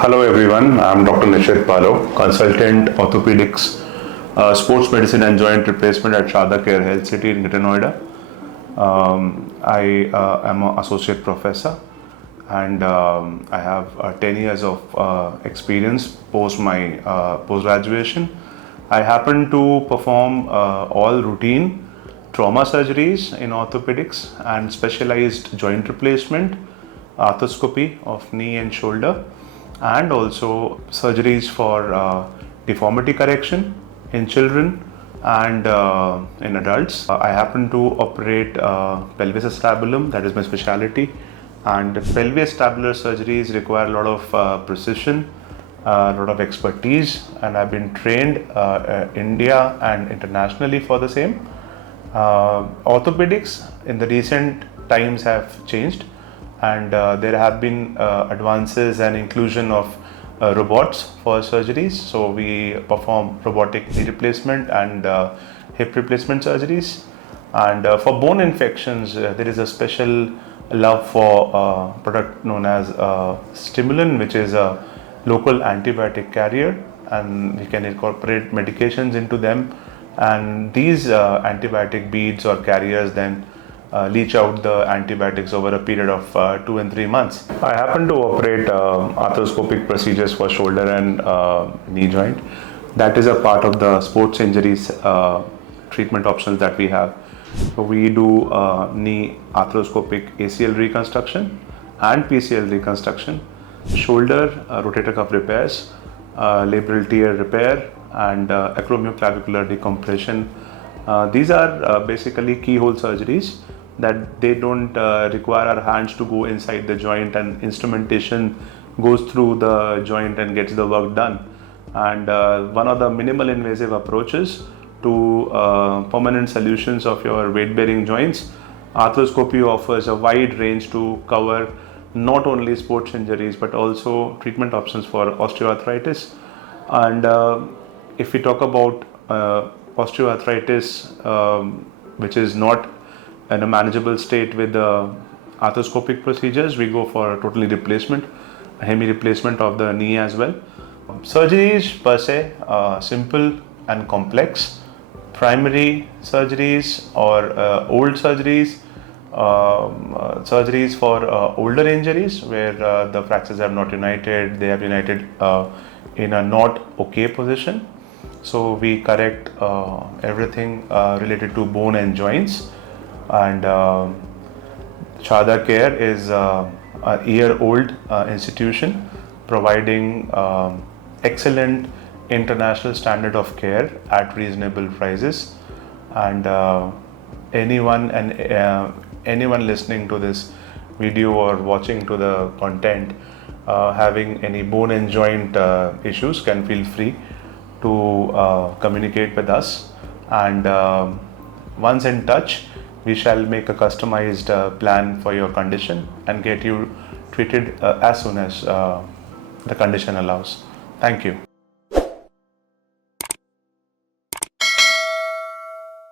Hello everyone, I'm Dr. Nishit Palo, consultant orthopedics, sports medicine and joint replacement at Shada Care Health City in Greater Noida. I am an associate professor and I have 10 years of experience post my post-graduation. I happen to perform all routine trauma surgeries in orthopedics and specialized joint replacement, arthroscopy of knee and shoulder, and also surgeries for deformity correction in children and in adults. I happen to operate pelvis acetabular, that is my specialty, and pelvis acetabular surgeries require a lot of precision, a lot of expertise, and I've been trained India and internationally for the same. Orthopedics in the recent times have changed, and there have been advances and inclusion of robots for surgeries. So we perform robotic knee replacement and hip replacement surgeries. And for bone infections, there is a special love for a product known as stimulant, which is a local antibiotic carrier, and we can incorporate medications into them, and these antibiotic beads or carriers then leach out the antibiotics over a period of 2 and 3 months. I happen to operate arthroscopic procedures for shoulder and knee joint. That is a part of the sports injuries treatment options that we have. So we do knee arthroscopic ACL reconstruction and PCL reconstruction, shoulder rotator cuff repairs, labral tear repair, and acromioclavicular decompression. These are basically keyhole surgeries that they don't require our hands to go inside the joint, and instrumentation goes through the joint and gets the work done. And one of the minimal invasive approaches to permanent solutions of your weight-bearing joints, arthroscopy offers a wide range to cover not only sports injuries but also treatment options for osteoarthritis. And if we talk about osteoarthritis, which is not in a manageable state with the arthroscopic procedures, we go for a total replacement, a hemi replacement of the knee as well. Surgeries per se, simple and complex. Primary surgeries or old surgeries, surgeries for older injuries where the fractures have not united, they have united in a not okay position. So we correct everything related to bone and joints. And Shada Care is a year-old institution providing excellent international standard of care at reasonable prices. And anyone listening to this video or watching to the content having any bone and joint issues can feel free to communicate with us, and once in touch we shall make a customized plan for your condition and get you treated as soon as the condition allows. Thank you.